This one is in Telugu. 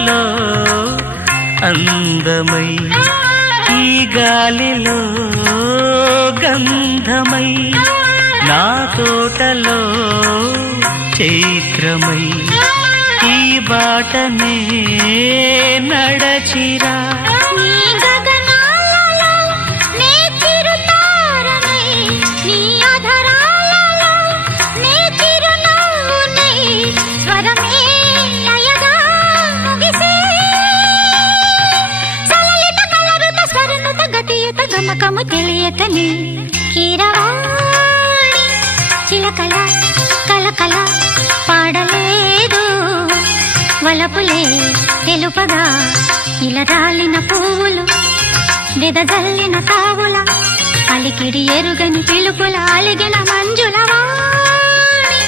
గాలిలో అందమై ఈ గాలిలో గంధమై నా తోటలో చైత్రమై ఈ బాటనే నడచిరా. గతియుత తెలియతని. కీరవాణి చిలకల కలకల పాడలేదు. వలపులే తెలుపగా ఇలా పువ్వులు విదజల్లిన తావుల అలికిడి ఎరుగని పిలుపుల అలిగిన మంజుల వాణి.